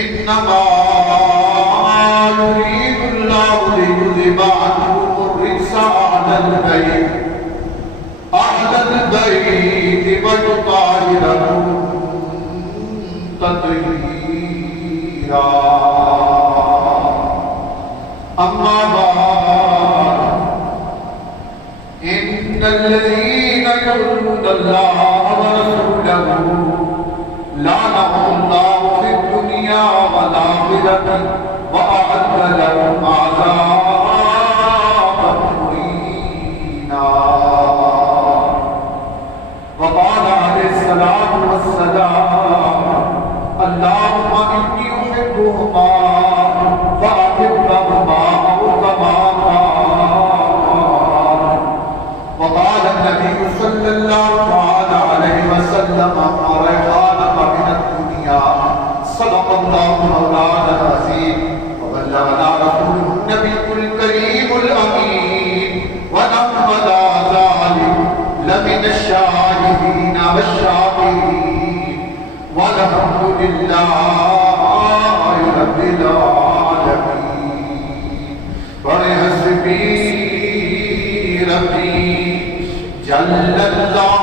إنما يريد الله ليذهب عنكم الرجس أهل البيت ويطهركم تطهيرا. أما بعد إن الذين يؤذون الله ورسوله لعنهم الله في الدنيا والآخرة وأعد لهم عذابا مهينا. وقال عليه الصلاة والسلام اللهم إني أحبهما فأحبهما أو كما قال. وقال النبي صلى الله عليه وسلم ريحانك من الدنيا. صدق الله مولانا العظيم وبلغنا رسوله النبي الكريم الأمين ونحن على ذلك لمن الشاهدين والشاكرين والحمد لله رب العالمين. وحسبي ربي جل الله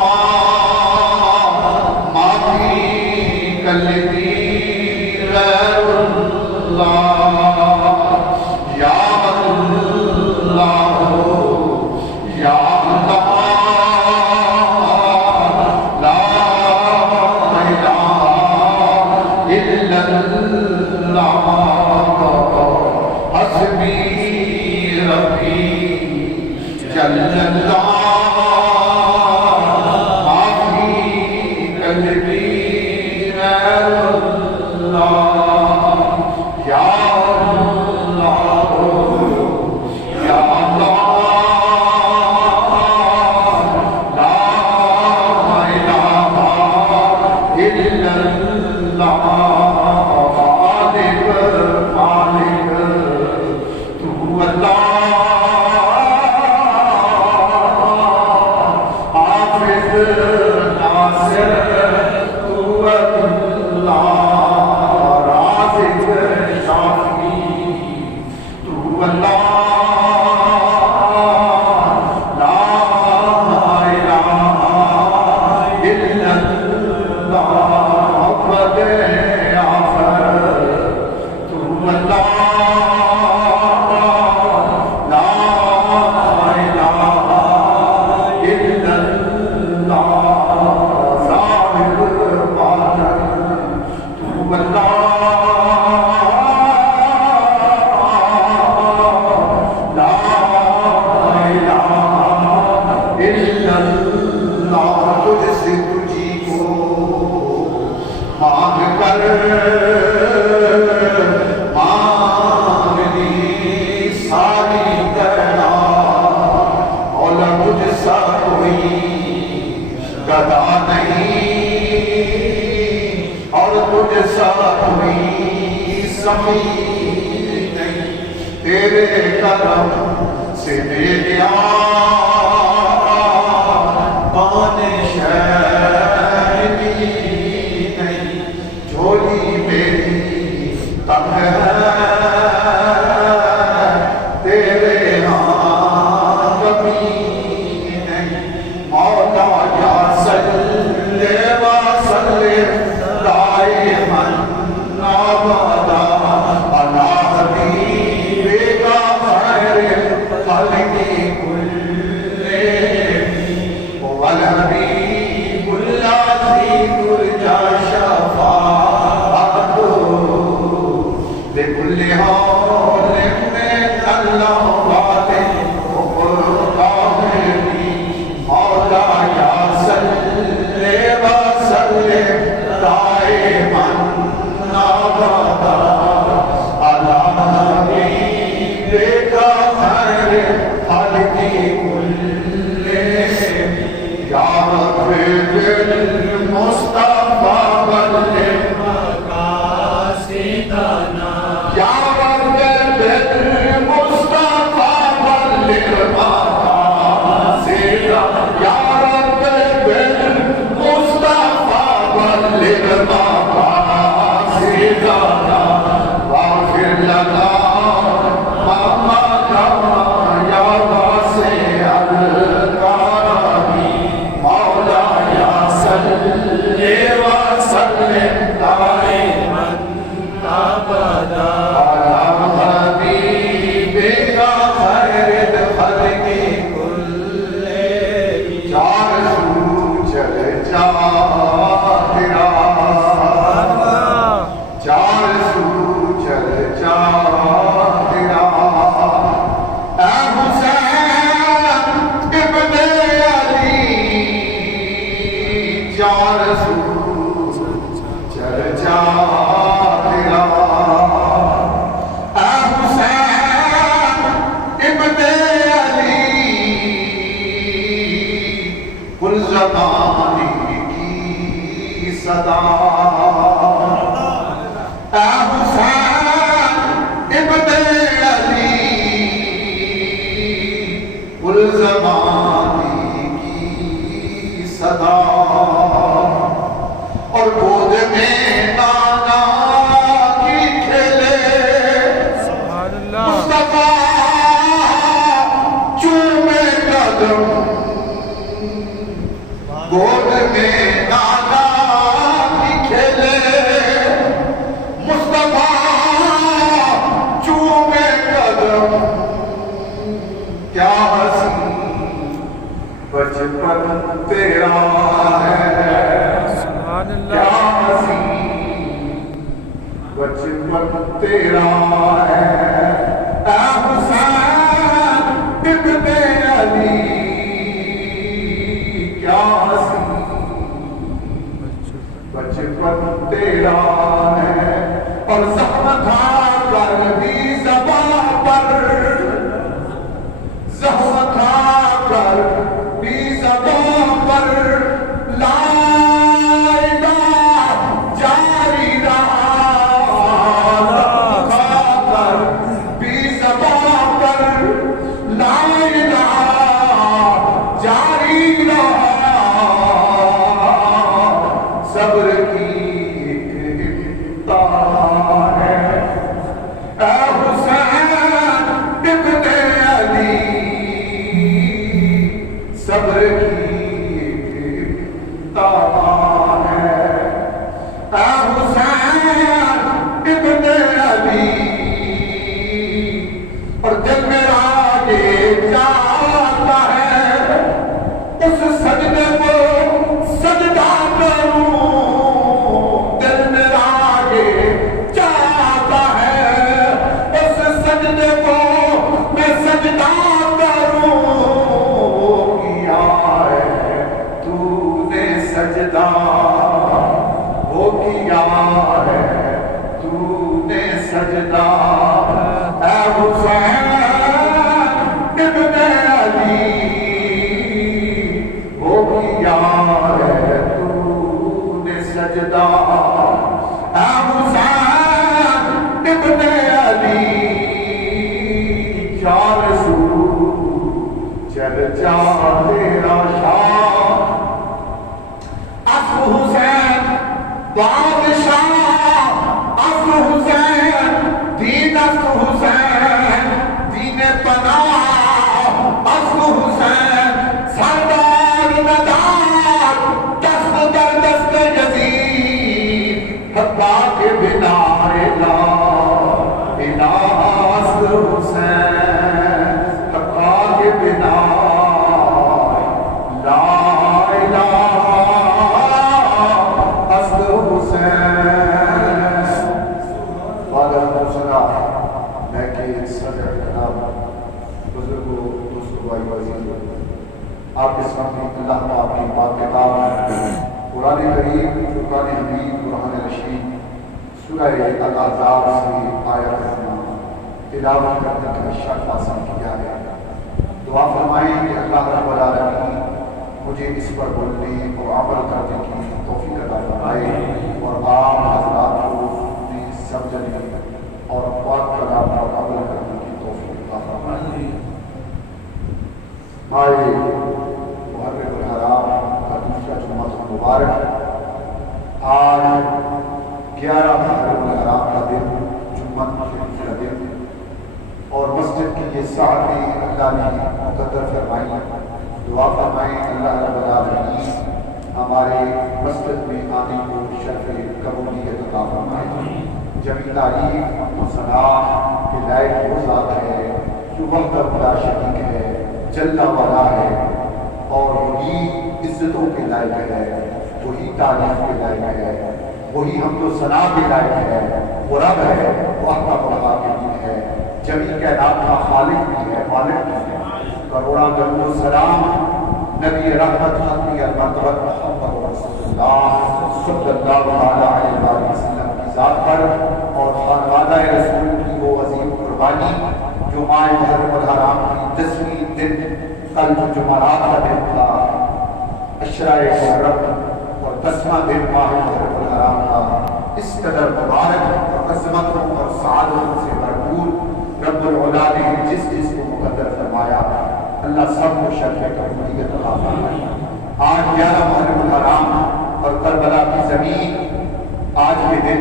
ما في قلبي غير الله. يا الله يا الله لا إله إلا الله. حسبي ربي جل الله ما في قلبي غير الله. يا الله يا الله لا إله إلا الله. خالق تو اللہ. حافظ ناصر تو اللہ. رازق شافی تو اللہ. لا إله إلا الله. عبد آخر تو اللہ. لا إله إلا الله. ظاهر باطن تو اللہ. لا إله إلا الله. تجھ سے تجھی کو مانگ کر مانگنی ساری کرنا. مولا مجھ سا کوئی گدا نہیں اور تجھ سا کوئی سخی نہیں. تیرے کرم سے دے دیا پانے شہری نہیں. جھولی میری تنگ ہے تیرے ہاں کبھی نہیں. مولا یا صلی وسلم دائما ابدا علی حبیبک خیر الخلق کلہم والحبیب الذی ترجى شفاعته بكل حال من اللحظات الطاهرين. مولا یا صلی وسلم دائما ابدا علی حبیبک خیر الخلق کلہم. یا رب المصطفى بلغ مقاصدنا. یا رب المصطفى بلغ مقاصدنا. یا رب المصطفى بلغ مقاصدنا. وسلم دائما أبدا على حبيبك خير الخلق كلهم چار سو چل جا تیرا چار سو چل جا تیرا اے حسین ابن علی چار سو چل جا تیرا اے حسین ابن علی کل زمانے کی صدا اے حسین ابن علی کل زمانے کی صدا اور گود میں نانا کی کھیلے مصطفیٰ چومے قدم گود میں نانا کی کھیلے مصطفیٰ چومے قدم کیا حسین بچپن تیرا ہے کیا حسین بچپن تیرا ہے اے حسین ابن علی کیا حسین بچپن تیرا ہے اور زخم کھا کر بھی زباں پر زخم کھا کر بھی زباں پر لا الہ جاری رہا زخم کھا کر بھی زباں پر لا الہ جاری رہا صبر کی ایک امتحان ہے اے حسین ابن علی صبر کی ایک امتحان ہے اے حسین ابن علی اور دل میرا یہ چاہتا ہے اس سجدے کو سجدہ کروں دل میرا یہ چاہتا ہے اس سجدے کو میں سجدہ کروں کیا ہے تو نے سجدہ وہ کیا ہے تو نے سجدہ اے حسین ابن علی وہ کیا ہے تو نے سجدہ اے حسین ابن علی چار سو چل جا تیرا شاہ اصل حسین بادشاہ اصل حسین دین اصل حسین دین پناہ اصل حسین سردار ندار دست در دست یزید حقا کے بنا الہ اصل حسین حقا کے بنا لا الہ اصل حسین بعد حسنہ میں کہ صدر جناب بزرگوں دوستوں بھائی عزیز آپ کے سامنے اللہ کا اپنی پاک کتاب قرآن کریم فرقان حمید قرآن رشید سورہ الاحزاب سے آیت تلاوت کرنے کا شرف حاصل کیا ہے دعا فرمائیں کہ اللہ رب العالمین مجھے اس پر بولنے اور عمل کرنے کی توفیق عطا فرمائے اور آپ حضرات کو اپنے سمجھنے اور پاک کلام پر عمل کرنے کی توفیق عطا فرمائے ہمارے محرم الحرام کا دوسرا جمعہ مبارک آج 11 محرم الحرام کا دن جمعہ کا دن اور مسجد کی یہ ساعتیں اللہ نے مقدر فرمائی دعا فرمائیں اللہ رب العالمین ہمارے مسجد میں آنے کو تعریف و ثنا کے لائق وہ ذات ہے جو وحدہ لا شریک ہے، جل وعلا ہے، اور وہی عزتوں کے لائق ہے، وہی تعریف کے لائق ہے، وہی حمد و ثنا کے لائق ہے، وہ رب ہے، وہ احکم الحاکمین ہے، جمیع کائنات کا خالق بھی ہے، مالک بھی ہے۔ کروڑا درود و سلام نبی رحمت ختمی المرتبت محمد رسول اللہ صلی اللہ علیہ وآلہ وسلم کی ذات پر، اور خانوادہ رسول کی وہ عظیم قربانی جو ماہ محرم الحرام کی 10ویں دن کل جو جمعرات کا دن تھا، عشرہ محرم اور 10واں دن ماہ محرم الحرام کا، اس قدر مبارک اور عظمتوں اور سعادتوں سے بھرپور رب العلا نے جس کو مقدر فرمایا، اللہ سب کو شرف قبولیت عطا فرمائے۔ آج 11 محرم الحرام اور کربلا کی زمین آج کے دن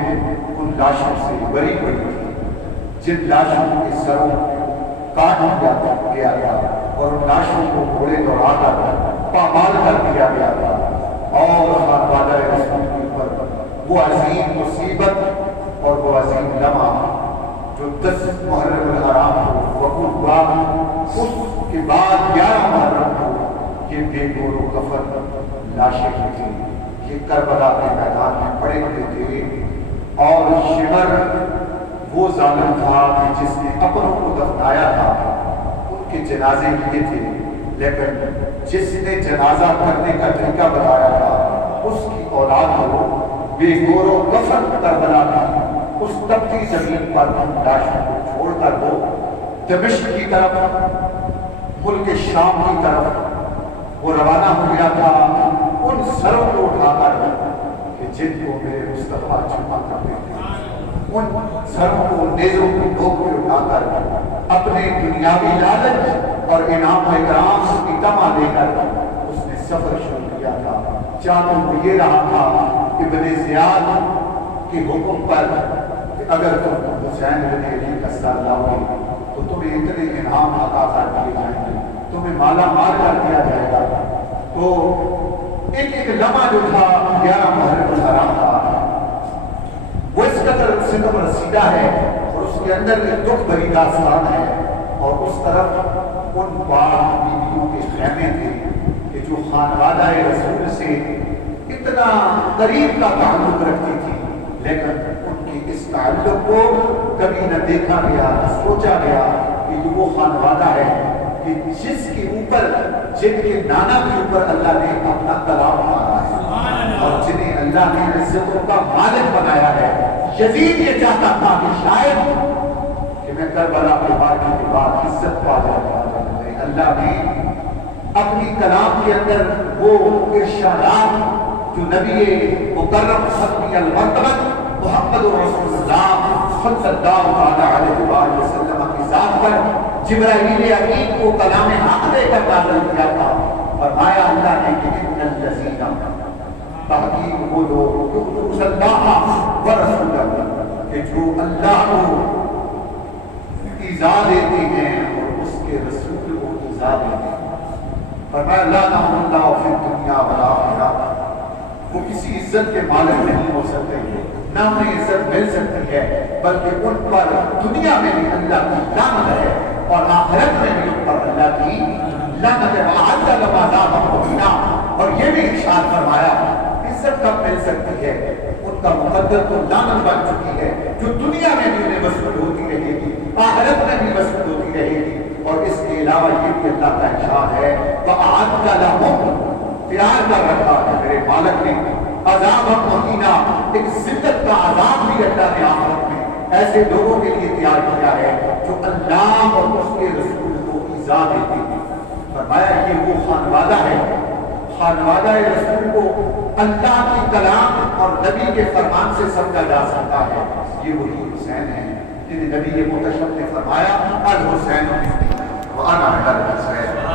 ان لاشوں سے بری پڑی تھی جن لاشوں کے سروں کاٹ دیا گیا تھا، اور ان لاشوں کو گھوڑے دوڑا کر پامال کر دیا گیا تھا، اور خانوادہ رسول کے اوپر وہ عظیم مصیبت اور وہ عظیم لمحہ جو 10 محرم الحرام کو وقوع ہوا، اس کے بعد 11 محرم کو یہ بے گور و کفن لاشیں تھیں، یہ کربلا کے میدان میں پڑے ہوئے تھے، اور شمر وہ ظالم تھا کہ جس نے اپنوں کو دفنایا تھا، ان کے جنازے کیے تھے، لیکن جس نے جنازہ کرنے کا طریقہ بتایا تھا اس کی اولاد کو بے گور و کفن کربلا کی اس تپتی زمین پر لاشوں کو چھوڑ کر وہ دمشق کی طرف، ملک شام کی طرف وہ روانہ ہو گیا تھا، ان سروں کو اٹھا کر کہ جن کو میرے مصطفیٰ چھپا کرتے تھے، ان سروں کو نیزوں کی نوک پہ اٹھا کر اپنے دنیاوی لالچ اور انعام و اکرام کی تما دے کر اس نے سفر شروع کیا تھا۔ چاہوں وہ یہ رہا تھا کہ ابن زیاد کے حکم پر کہ اگر تم حسین بن علی کا ساتھ لاؤ تو تمہیں اتنے انعام عطا کر دیے جائیں گے، تمہیں مالا مال کر دیا جائے گا۔ تو ایک ایک لمحہ جو تھا 11 محرم الحرام کا، وہ اس قدر ستم رسیدہ ہے، اور اس کے اندر ایک دکھ بھری داستان ہے، اور اس طرف ان پاک بیویوں کے خیمے تھے کہ جو خانوادہ رسول سے اتنا قریب کا تعلق رکھتی تھی، لیکن ان کی اس تعلق کو کبھی نہ دیکھا گیا، نہ سوچا گیا کہ یہ وہ خانوادہ ہے کہ جس کے اوپر، جن کے نانا کے اوپر اللہ نے اپنا کلام مارا ہے، اور جنہیں اللہ نے عزتوں کا مالک بنایا ہے۔ یزید یہ چاہتا تھا کہ شاید کہ میں کربلا کے واقعے کے بعد عزت پا جاتا، اللہ نے اپنی کلام کے اندر وہ ارشادات جو نبی مکرم ختمی المرتبت محمد رسول اللہ صلی اللہ علیہ وآلہ وسلم کی ذات پر جبرائیل امین کو کلام حق دے کر نازل کیا تھا، فرمایا اللہ نے کہ ان الذین تحقیق وہ لوگ یؤمنون اللہ ورسولہ کہ جو اللہ کو ایذا دیتے ہیں اور اس کے رسول کو ایذا دیتے ہیں، فرمایا لعنہم اللہ فی الدنیا والآخرہ، وہ کسی عزت کے مالک نہیں ہو سکتے، نہ انہیں عزت مل سکتی ہے، بلکہ ان پر دنیا میں بھی اللہ کی لعنت ہے، اور آخرت میں بھی ان پر اللہ کی لعنت ہے۔ وَأَعَدَّ لَهُمْ عَذَابًا مُهِينًا، اور یہ بھی ارشاد فرمایا عزت کب مل سکتی ہے، ان کا مقدر تو لعنت بن چکی ہے، جو دنیا میں بھی انہیں وصول ہوتی رہے گی، آخرت میں بھی وصول ہوتی رہے گی۔ اور اس کے علاوہ یہ بھی اللہ کا ارشاد ہے وَأَعَدَّ لَهُمْ، تیار کر رکھا ہے میرے مالک نے عذاب مہینہ، ایک ذلت کا عذاب بھی اللہ نے آخرت میں ایسے لوگوں کے لیے تیار کیا ہے جو اللہ اور اس کے رسول کو ایذا دیتے ہیں۔ فرمایا کہ وہ خانوادہ ہے، خانوادہ رسول کو اللہ کی کلام اور نبی کے فرمان سے سمجھا جا سکتا ہے، یہ وہی حسین ہے جنہیں نبی متشب نے فرمایا الحسین منی وانا من الحسین،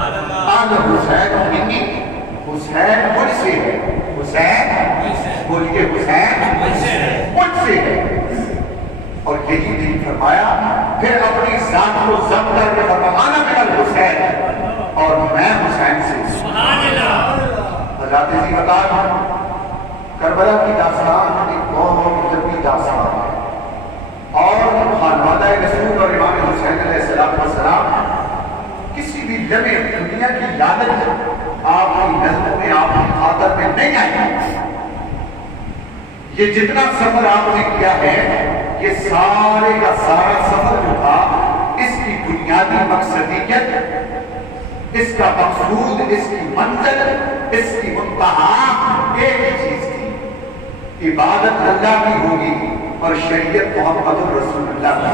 الحسین منی، حسین مجھ سے ہے، حسین بولیے حسین مجھ سے ہے۔ اور یہی نہیں فرمایا، پھر اپنی ذات کو ضم کر کے فرمایا انا من الحسین، اور میں حسین سے۔ حضرات عزیز بتا، کربلا کی داستان ایک بہت لمبی داستان ہے، نہیں آئی. یہ جتنا سفر آپ نے کیا ہے یہ سارے کا سارا سفر جو تھا اس کی بنیادی مقصدیت، اس کا مقصود، اس کی منزل، اس کی منتہا ایک ہی چیز تھی، عبادت اللہ کی ہوگی اور شریعت محمد رسول اللہ کی.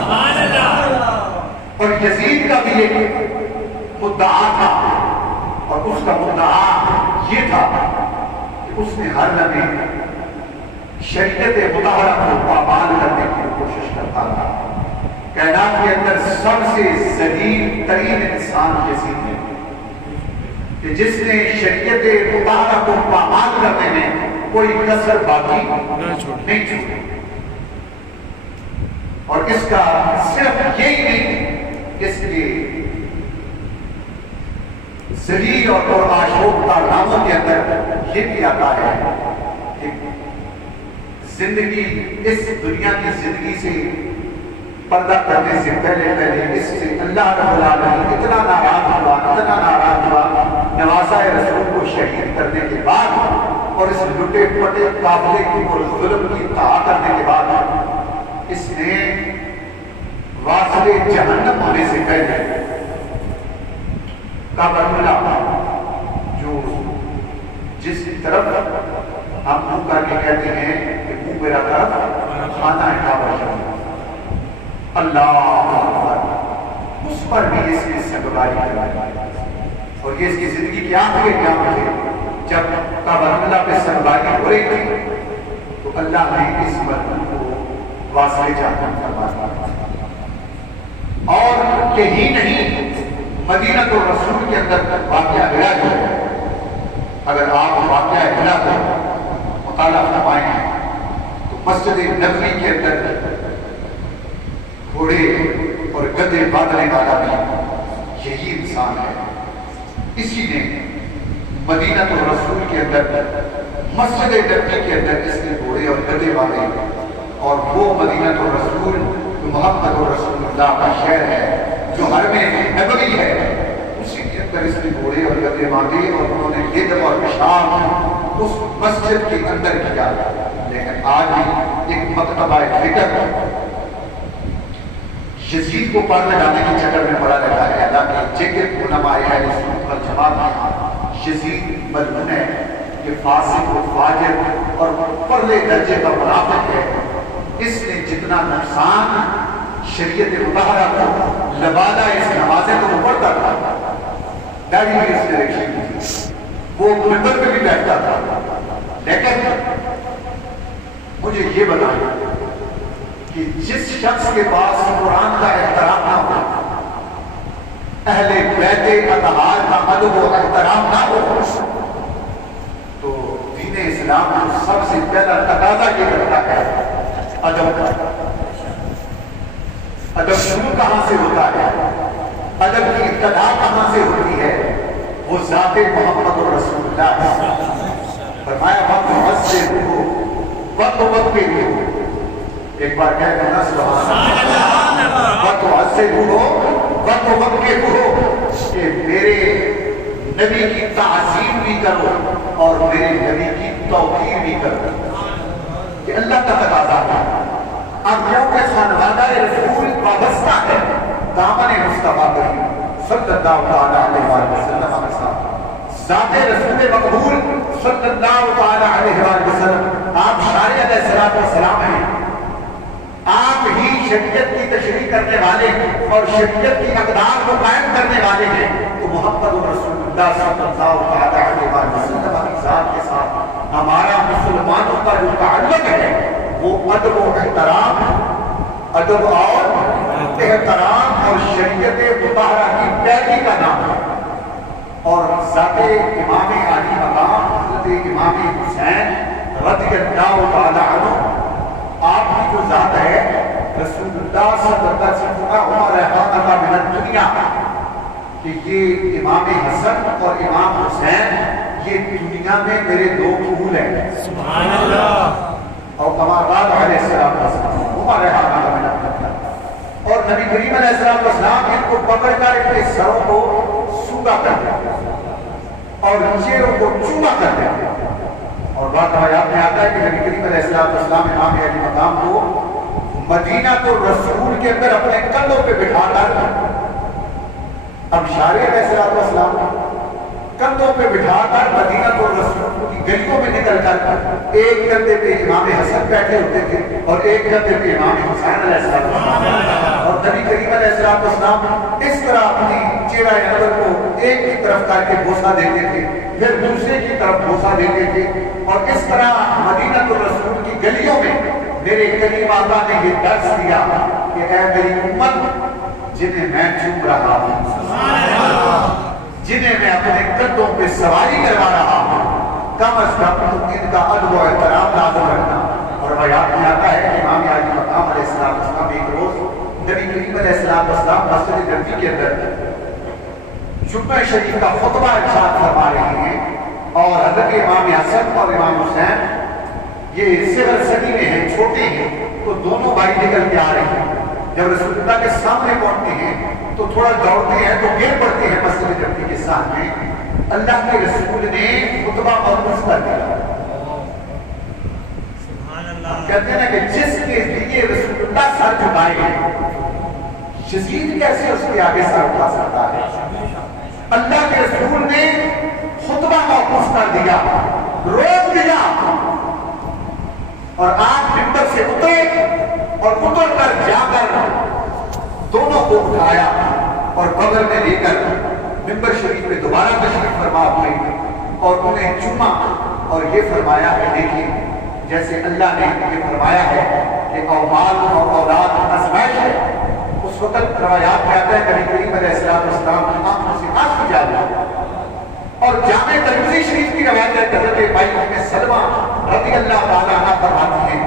اور یزید کا بھی ایک مدعا تھا اور اس کا مدعا یہ تھا کہ اس نے ہر لمحے شریعت مطہرہ کو پامال کرنے کی کوشش کرتا تھا. کائنات کے اندر سب سے ذلیل ترین انسان یزید ہے کہ جس نے شریعت مطہرہ کو پامال کرنے میں کوئی کسر باقی نہیں چھوڑی. اور اس کا صرف یہی نہیں، اس لیے ذلیل اور آشوب کارناموں کے اندر یہ بھی آتا ہے کہ زندگی، اس دنیا کی زندگی سے پردہ کرنے سے پہلے اس سے اللہ رب العالمین اتنا ناراض ہوا نواسہ رسول کو شہید کرنے کے بعد اور اس لٹے پٹے قافلے کی اور ظلم کی اطاع کرنے کے بعد اس نے واصل جہنم ہونے سے پہلے کعبۃ جو جس کی طرف ہم منہ کر کے کہتے ہیں کہ منہ میرا طرف خانہ ہے کعبہ، اللہ اکبر، اس پر بھی اس کی سربراہی کرائی. اور یہ اس کی زندگی کیا ہوئی کیا ہوئی جب کعبۃ پہ سربراہی ہو رہی تھی تو اللہ نے اس مردوں کو واصل جہنم کروا دیا. اور یہی نہیں، مدینہ الرسول کے اندر واقعہ ہلا جو ہے، اگر آپ واقعہ ہلا کو مطالعہ فرمائیں تو مسجد نبوی کے اندر گھوڑے اور گدے باندھنے والا بھی یہی انسان ہے. اسی نے مدینہ الرسول کے اندر مسجد نبوی کے اندر اس نے گھوڑے اور گدے باندھے، اور وہ مدینہ الرسول محمد رسول اللہ کا شہر ہے جو حرم نبوی ہے، اسی کے اندر اس نے گھوڑے اور گدے باندھے اور انہوں نے غدر اور پیشاب اس مسجد کے اندر کیا. لیکن آج بھی ایک مکتبہ فکر یزید کو پر لگانے کے چکر میں پڑا رہتا ہے. حالانکہ جگہ علماء اہل سنت والجماعت یزید ملعون ہے، یہ فاسق و فاجر اور پرلے درجے کا منافق ہے. اس نے جتنا نقصان شریعت مطہرہ کو لبادہ اس نمازیں تو پڑھتا تھا، داڑھی بھی اس نے رکھی تھی، وہ منبر پہ بھی بیٹھتا تھا، لیکن مجھے یہ بتایا کہ جس شخص کے پاس قرآن کا احترام نہ ہو، اہل بیت اطہار کا ادب و احترام نہ ہو، تو دین اسلام کو سب سے پہلا تقاضا یہ کرتا ہے ادب کا. ادب شروع کہاں سے ہوتا ہے، ادب کی ابتدا کہاں سے ہوتی ہے، وہ ذات محمد رسول اللہ ہے. فرمایا وقت سے ہو، وقت پہ ہو. ایک بار کہہ کرنا سبحان اللہ، وقت سے ہو، وقت پہ ہو کہ میرے نبی کی تعظیم بھی کرو اور میرے نبی کی توقیر بھی کرو. کہ اللہ کا تقاضا ہے. اب کیونکہ خانوادہ رسول وابستہ ہے دامن مصطفیٰ کریم صلی اللہ علیہ وسلم کے ساتھ، ذات رسول مقبول صلی اللہ علیہ وسلم آپ شارع علیہ السلام ہیں، آپ ہی شریعت کی تشریح کرنے والے اور شریعت کی اقدار کو قائم کرنے والے ہیں. تو محمد رسول اللہ صلی اللہ علیہ وسلم کی ذات کے ساتھ ہمارا مسلمانوں کا جو تعلق ہے وہ ادب و احترام، ادب اور احترام اور شریعت مطہرہ کی پیروی کا نام ہے. اور ذات امام علی مقام حضرت امام حسین رضی اللہ تعالی عنہ، آپ کی جو ذات ہے رسول اللہ صلی اللہ علیہ وسلم عمر رحمہ من الدنیا، کہ یہ امام حسن اور امام حسین یہ دنیا میں میرے دو پھول ہیں. سبحان اللہ. اور کمال علیہ السلام عمر رحمہ من الدنیا، اور نبی کریم علیہ السلام ان کو پکڑ کر ان کے سروں کو سوگا کرتے اور چہروں کو چوما کرتے. اور بعض روایات میں آتا ہے کہ نبی کریم علیہ السلام امام علی مقام کو مدینہ تو رسول کے اندر اپنے کندھوں پہ بٹھا کر اب شارع علیہ السلام کندھوں پہ بٹھا کر مدینہ تو رسول کی گلیوں میں نکل کر ایک کندھے پہ امام حسن بیٹھے ہوتے تھے اور ایک کندھے پہ امام حسین علیہ السلام، اور نبی کریم علیہ السلام اس طرح اپنی چہرہ انور کو ایک کی طرف کر کے بوسہ دیتے تھے، پھر دوسرے کی طرف بوسہ دیتے تھے، اور اس طرح مدینہ تو رسول کی گلیوں میں میرے کریم آقا نے یہ درس دیا کہ اے میری امت جنہیں میں چوم رہا ہوں، جنہیں میں اپنے کندھوں پہ سواری کروا رہا ہوں، کم از کم تم ان کا ادب و احترام لازم رکھنا۔ اور روایات میں آتا ہے کہ امام علی مقام علیہ السلام ایک روز نبی کریم علیہ السلام مسجد نبوی کے اندر جمعہ شریف کا خطبہ ارشاد فرما رہے ہیں، اور حضرت امام حسن اور امام حسین یہ صغر سنی میں ہیں، چھوٹے ہیں، تو دونوں بھائی نکل کے آ رہے ہیں۔ جب رسول اللہ کے سامنے پہنچتے ہیں تو تھوڑا دوڑتے ہیں تو گر پڑتے ہیں مسجد نبوی کے سامنے۔ اللہ کے رسول نے خطبہ مرکوز کر دیا۔ ہم کہتے ہیں کہ جس کے لیے رسول اللہ سر جھکائے ہیں، یزید کیسے اس کے آگے سر اٹھا سکتا ہے؟ اللہ کے رسول نے خطبہ موقوف کر دیا، روک دیا، اور آپ منبر سے اترے اور اتر کر جا کر دونوں کو اٹھایا اور بغل میں لے کر منبر شریف میں دوبارہ تشریف فرما ہوئے اور انہیں چوما اور یہ فرمایا کہ دیکھیے جیسے اللہ نے یہ فرمایا ہے کہ اولاد اور اولاد آزمائش ہے، اس وقت روایات میں آتا ہے کہ نبی کریم علیہ السلام کی آنکھوں سے آنسو جاری، اور جامع ترمذی شریف کی روایت ہے حضرت بھائی ام سلمہ رضی اللہ تعالیٰ عنہ فرماتی ہیں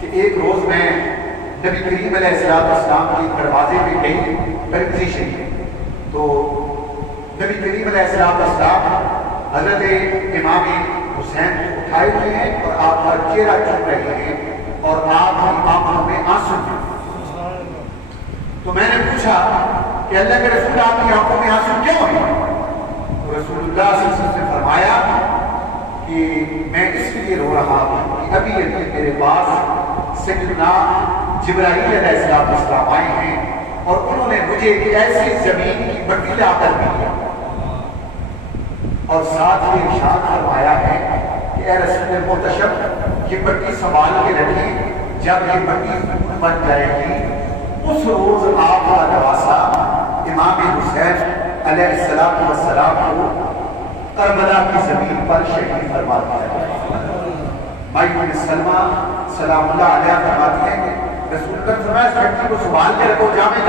کہ ایک روز میں نبی کریم علیہ السلام کی دروازے پہ گئی ترمذی شریف، تو نبی کریم علیہ السلام حضرت امام حسین اٹھائے ہوئے ہیں اور آپ کا چہرہ چوم رہے ہیں اور آپ کی آنکھوں میں آنسو ہیں۔ تو میں نے پوچھا کہ اللہ کے رسول آپ کی آنکھوں میں آنسو کیوں ہیں؟ تو رسول اللہ صلی اللہ علیہ وسلم نے فرمایا کہ میں اس لیے رو رہا ہوں کہ ابھی ابھی میرے پاس سیدنا جبرائیل علیہ السلام آئے ہیں اور انہوں نے مجھے ایک ایسی زمین کی مٹی لا کر دی اور ساتھ میں ارشاد فرمایا ہے کہ اے رسول محتشم یہ مٹی سنبھال کے رکھیں، جب یہ مٹی بن جائے گی اس روز آپ کا نواسا امام حسین علیہ السلام کو کربلا کی زمین پر شہید فرما دیا جائے۔ مائی ام سلمہ سلام اللہ علیہ فرماتی ہے کہ رسول اللہ فرمایا اس مٹی کو سنبھال کے رکھو، جامع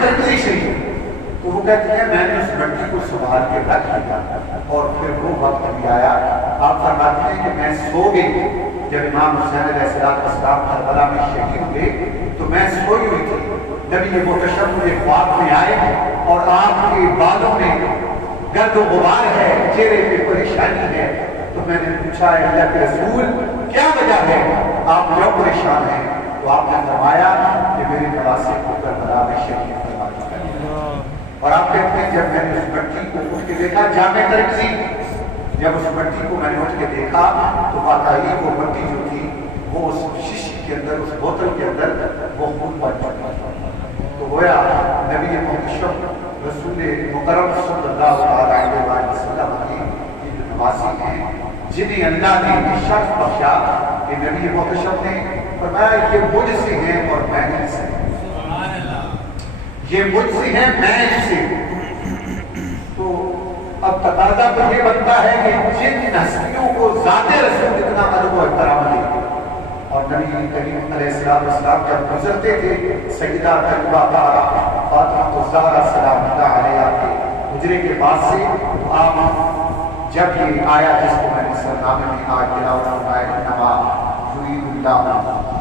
ترمذی شریف۔ تو وہ کہتی ہے میں نے اس مٹی کو سنبھال کے رکھ لیا اور پھر وہ وقت بھی آیا، آپ فرماتے ہیں کہ میں سو گئی جب امام حسین علیہ السلام کربلا میں شہید ہوئے تو میں سوئی ہوئی تھی، نبی محتشم مجھے خواب میں آئے اور آپ کے بالوں میں گرد و غبار ہے، چہرے پہ پریشانی ہے، تو میں نے پوچھا ہے اللہ کے رسول کیا وجہ ہے، آپ کیوں پریشان ہیں؟ تو آپ نے فرمایا کہ میرے نواسے کو کربلا میں شہید فرما دیا۔ اور آپ کہتے ہیں جب میں نے اس مٹی کو اٹھ کے دیکھا، جامع ترمذی، جب اس مٹی کو میں نے اٹھ کے دیکھا تو واقعی وہ مٹی جو تھی وہ اس شیشے کے اندر، اس بوتل کے اندر وہ خون بن چکا تھا۔ تو گویا نبی محتشم رسول مکرم صلی اللہ علیہ وسلم کی نواسی ہیں جنہیں اللہ نے یہ شرف بخشا کہ نبی محتشم نے فرمایا یہ مجھ سے ہیں اور میں ان سے، یہ مجھ سے ہیں میں ان سے۔ تو اب تقاضا تو یہ بنتا ہے کہ جن ہستیوں کو ذات رسول اتنا ادب و احترام دے، اور نبی کریم علیہ السلام جب گزرتے تھے سیدہ طیبہ طاہرہ فاطمہ الزہرا سلام اللہ علیہا کے حجرے کے پاس سے، تو آپ جب یہ آیا جس کو میں نے سرنامے میں آج تلاوت فرمایا انما یرید اللہ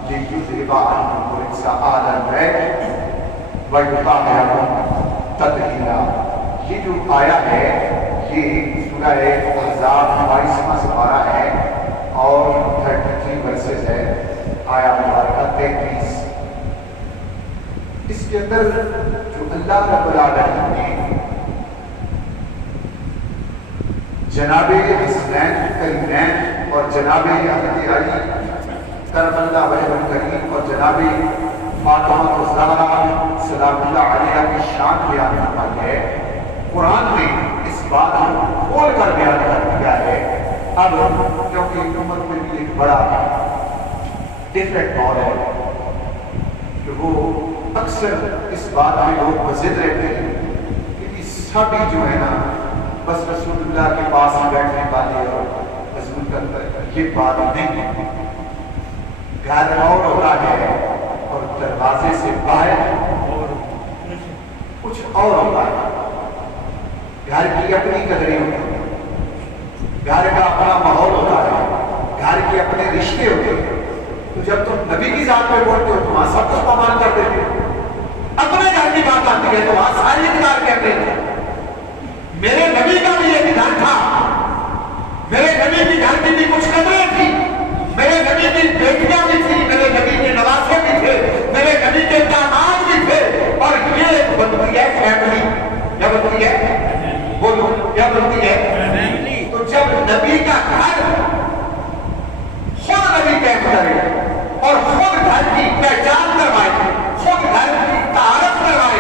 لیذھب عنکم الرجس اہل البیت ویطہرکم تطہیرا، یہ جو آیا ہے یہ سورہ احزاب 22واں سپارہ ہے اور 33 ورسز ہے، آیا مبارکہ 33۔ اس کے اندر جو اللہ رب العالمین نے جناب حسنین کرینین اور جناب حضرت علی کرم اللہ وجہ کریم اور جناب فاطمہ الزہرا سلام اللہ علیہ کی شان بیان فرمائی ہے. قرآن نے اس بات کو کھول کر بیان کر دیا ہے. اب کیونکہ امت میں بھی ایک بڑا ڈفرینٹ دور ہے کہ وہ اکثر اس بات میں لوگ مزید رہتے ہیں کہ سبھی جو ہے نا بس رسول اللہ کے پاس بیٹھنے والے اور رسول کا یہ بات نہیں ہے. گھر اور ہوتا ہے اور دروازے سے باہر کچھ اور ہوتا ہے. گھر کی اپنی قدریں ہوتی ہیں, گھر کا اپنا ماحول ہوتا ہے, گھر کے اپنے رشتے ہوتے ہیں. تو جب تم نبی کی ذات پہ بولتے ہو تو وہاں سب کچھ پامان کر دیتے ہو. اپنے گھر کی بات آتی ہے تو وہاں ساری ادھار کہتے ہیں. میرے نبی کا بھی یہ ادھار تھا, میرے نبی کی گھر کی بھی کچھ قدریں تھی, میرے نبی کی بیٹیاں بھی تھی, میرے نبی کے نواسے بھی تھے, میرے نبی کے داماد بھی تھے. اور یہ ایک بنتی ہے فیملی. کیا بنتی ہے؟ بولو کیا بنتی ہے؟ تو جب نبی کا گھر خود نبی کہہ کرے اور خود گھر کی پہچان کروائے, خود گھر کی تعارف کروائے,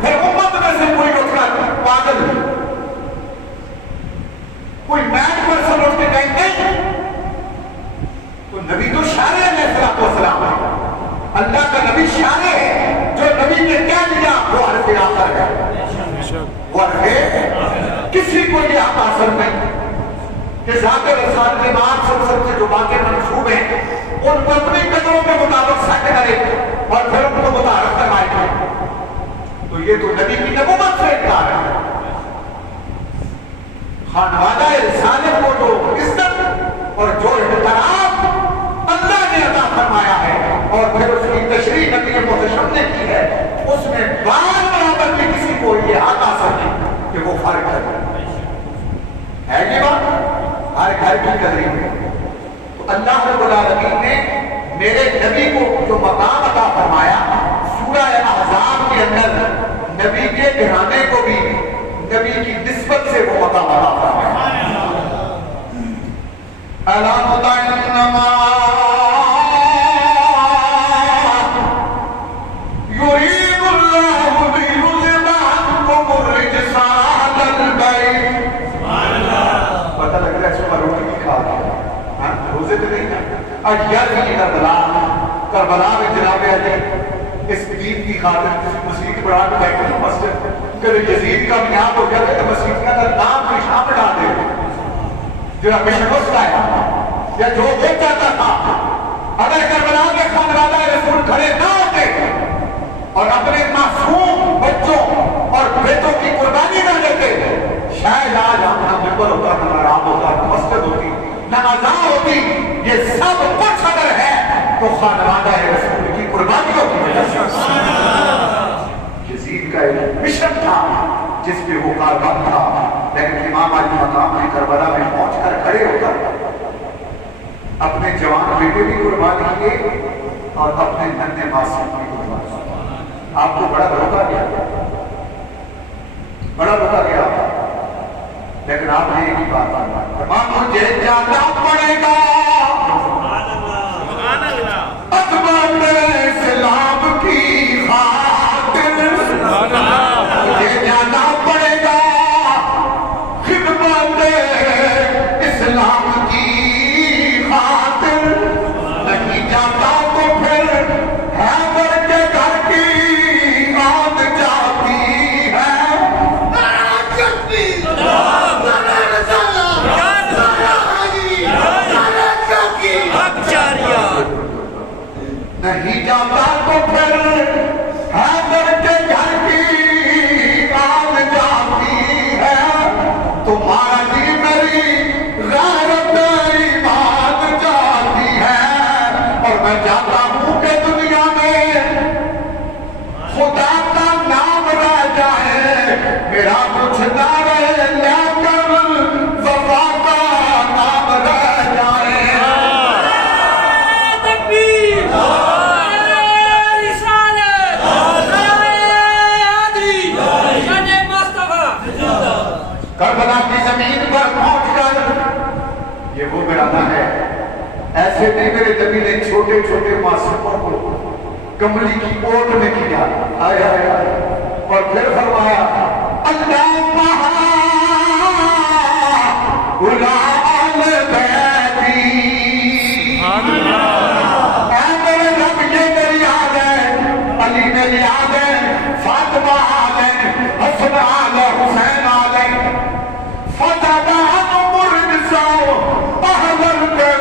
پھر امت میں سے کوئی اٹھ کر پاگل کوئی میڈ پرسن اٹھ کے کہیں نہیں, تو نبی تو شارع علیہ السلام ہے. اللہ کا نبی شارع ہے. جو نبی نے کہہ دیا وہ حرف آخر ہے, وہ حرف کسی کو یہ آسر نہیں کہ ذات رسالت امام صلی اللہ علیہ وسلم سے جو باتیں منسوب ہیں ان کو اپنی قدروں کے مطابق سیٹ کرے اور پھر ان کو متعارف کروائے. تو یہ تو نبی کی نبوت سے انکار ہے. خانوادہ رسالت کو جو عزت اور جو احترام اللہ نے عطا فرمایا ہے اور پھر اس کی تشریح نبی محتشم نے کی ہے, اس میں بار برابر بھی کسی کو یہ حق حاصل نہیں کہ وہ فرق ہے. یہ بات ہر گھر کی قدری ہے. تو اللہ رب العالمین نے میرے نبی کو جو مقام عطا فرمایا, سورہ احزاب کے اندر نبی کے گھرانے کو بھی نبی کی نسبت سے وہ مقام عطا فرمایا. کربلا میں جناب علی اس دین کی خاطر مسجد بڑھا کے بیٹھے مسجد کہ یزید کا میاد ہو گیا تو مسجد کا نام پیشاب ڈال دے جو مشن اس کا ہے یا جو وہ چاہتا تھا. اگر کربلا کے خانوادہ رسول کھڑے نہ ہوتے اور اپنے معصوم بچوں اور بیٹوں کی قربانی نہ دیتے, شاید آج ہم نہ ممبر ہوتا, نہ رام ہوتا, نہ مسجد ہوتی, نہ اذان ہوتی. یہ سب کچھ اگر ہے تو خانوادہ رسول کی قربانیوں کی وجہ سے. یزید کا ایک مشن تھا جس پہ وہ کاربن تھا, لیکن امام علی مقام نے کربلا میں پہنچ کر کھڑے ہو کر اپنے جوان بیٹے بھی قربان کیے اور اپنے ننھے معصوم بھی قربان کیے. آپ کو بڑا دھوکا گیا, بڑا دھوکا گیا, لیکن آپ نے ایک ہی بات فرمائی, مجھے جانا پڑے گا خدمت اسلام کی خاطر, مجھے جانا پڑے گا خدمت اسلام کی خاطر. نہیں جاتا تو پھر حیدر کے گھر کی آگ جاتی ہے. نہیں جاتا تو پھر حیدر کے گھر کی آگ جاتی ہے. تمہارا جی میری غیرت ایمان جاتی ہے. اور میں جاتا ہوں کہ دنیا میں خدا کا نام رہ جائے, میرا کچھ نہ رہے لیکن وفا کا نام رہ جائے. کربلا کی زمین پر پہنچ کر جانا ہے. ایسے نہیں میرے نبی نے چھوٹے چھوٹے معصوموں کو کملی کی اوٹ میں کیا. آئے آئے آئے. اور پھر فرمایا اللہم غلام بیتی. اے میرے رب یہ میری یاد ہے, علی میری یاد ہے, فاطمہ آل ہے, حسن آل ہے, حسین آل ہے. فتدان مرنسا اہل الکبیر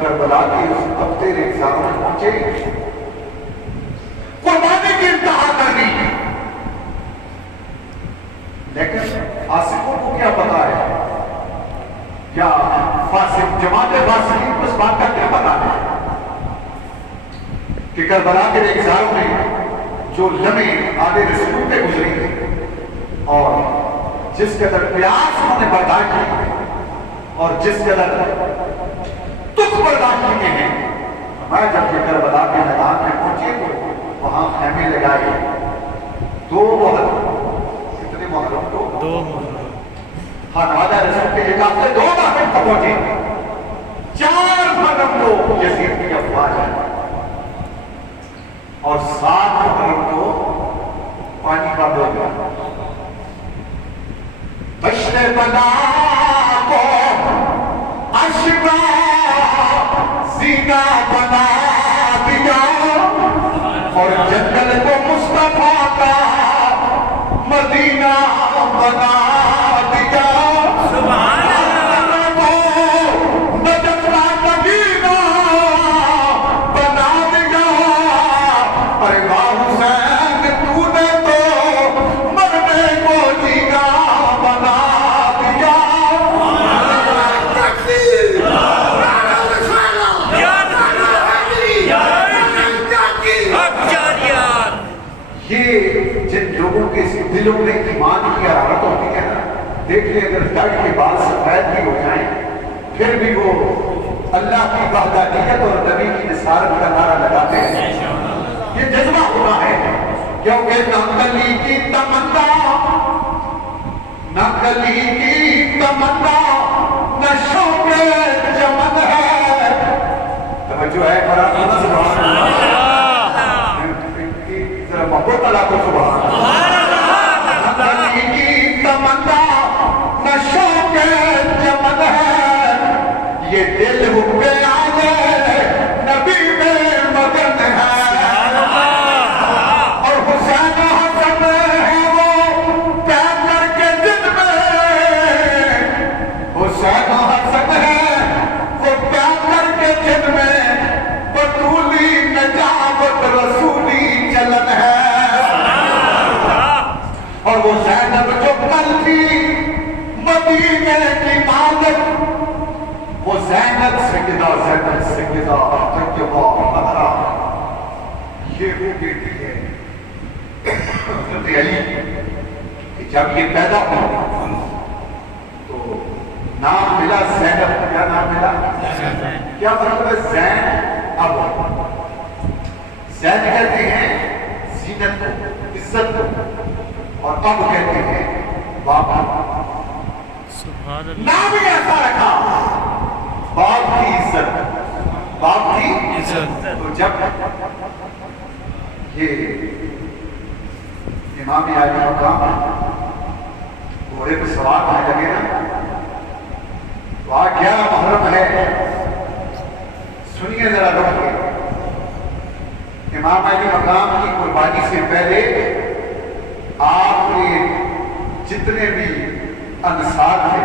کربلا کی اس ہفتے رمضان میں پہنچے, قربانی کی انتہا کر دی. لیکن فاسقوں کو کیا پتا ہے, کیا فاسق جماعت فاسقین کو اس بات کا کیا پتا ہے کہ کربلا کے رمضان میں جو لمحے آل رسول پہ گزری ہیں اور جس قدر پیاس انہوں نے برداشت کی اور جس قدر تک برداشت کیے ہیں. میں جب کربلا کے میدان میں پہنچے تو وہاں خیمے لگائے. 2 محرم, کتنے محرم کو 2 محرم, خانوادہ رسول کے ایک ہفتے 2 محرم کو پہنچے. 4 محرم کو یزید کی افواج ہے اور 7 محرم کو پانی بند ہو گیا. بشر بلا کو عشقہ زینہ بنا دیا اور جنگل کو مصطفیٰ کا مدینہ بنا دیا. سبحان اللہ. کو نجف کا مدینہ بنا دیا. ارے واہ حسین تو نے تو مرنے کو جیگا بنا دیا. یہ جن لوگوں کے دلوں میں ایمان کی حرارت ہوتی ہے نا, دیکھ لیں اگر درد کے بعد سفید بھی ہو جائیں پھر بھی وہ اللہ کی وحدانیت اور نبی کی نصارت کا نعرہ لگاتے ہیں. یہ جذبہ ہونا ہے کیونکہ نہ کلی کی تمنا, نہ کلی کی تمنا, نہ شوق چمن ہے. توجہ ہے قرآن سبحان اللہ. محبت اللہ کو سبحان اللہ. نہ کلی کی تمنا, نہ شوق چمن ہے. یہ دل حب آل نبی میں مگن ہے. اور حسین حسن ہے وہ پیار کر کے دل میں. حسین حسن ہے وہ پیار کر کے دل میں. بطولی نجابت رسولی چلن ہے. اور وہ زینب جو کل تھی مدینے کی مالک, وہ زینب سیدہ زینب سیدہ طیبہ مدرہ, یہ وہ بیٹی ہے حضرت علی کہ جب یہ پیدا ہوئی تو نام ملا زینب. کیا نام ملا؟ کیا مطلب ہے زین؟ اب زین کہتے ہیں زینت کو, عزت کو, اور اب کہتے ہیں باپ. نام ہی ایسا رکھا, باپ کی عزت, باپ کی عزت. تو جب یہ امام علی مقام گھوڑے پہ سوار ہونے لگے نا, وہاں 11 محرم ہے. سنیے ذرا رک کے. امام علی مقام کی قربانی سے پہلے آپ کے جتنے بھی انصار تھے,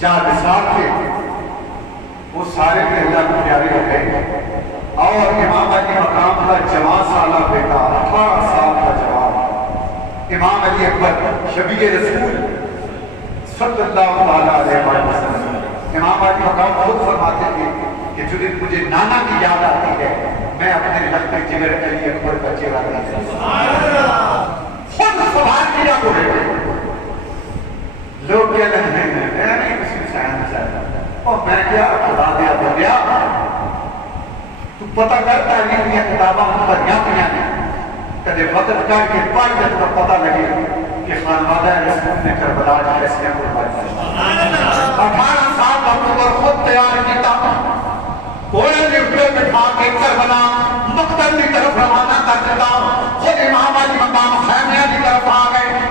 جانصار تھے, وہ سارے بھی اللہ کو پیارے ہو گئے. اور امام علی مقام کا جوان سالہ بیٹا 18 سال کا جوان امام علی اکبر شبیہ رسول صلی اللہ علیہ وسلم, امام علی مقام خود فرماتے تھے کہ جو دن مجھے نانا کی یاد آتی ہے میں اپنے لخت جگر علی اکبر کا چہرہ دیکھتا ہوں. خود سوال کیا کو بیٹے لوگ کہہ رہے ہیں نہیں کسی سائن چاہتا اور میں کیا خدا دیا بولیا تو پتہ کر تاریخ دیا کتاباں پڑھیاں پڑھیاں نے کدے وقت کر کے پڑھ کے تو پتہ لگے کہ خانوادہ رسول نے کربلا کیسے قربانی 18 سال ابو بکر خود تیار کیتا گھوڑے کے اوپر بٹھا کے کربلا مقتل کی طرف روانہ کر دیتا خود امام علی مقام خیمیہ کی طرف آ گئے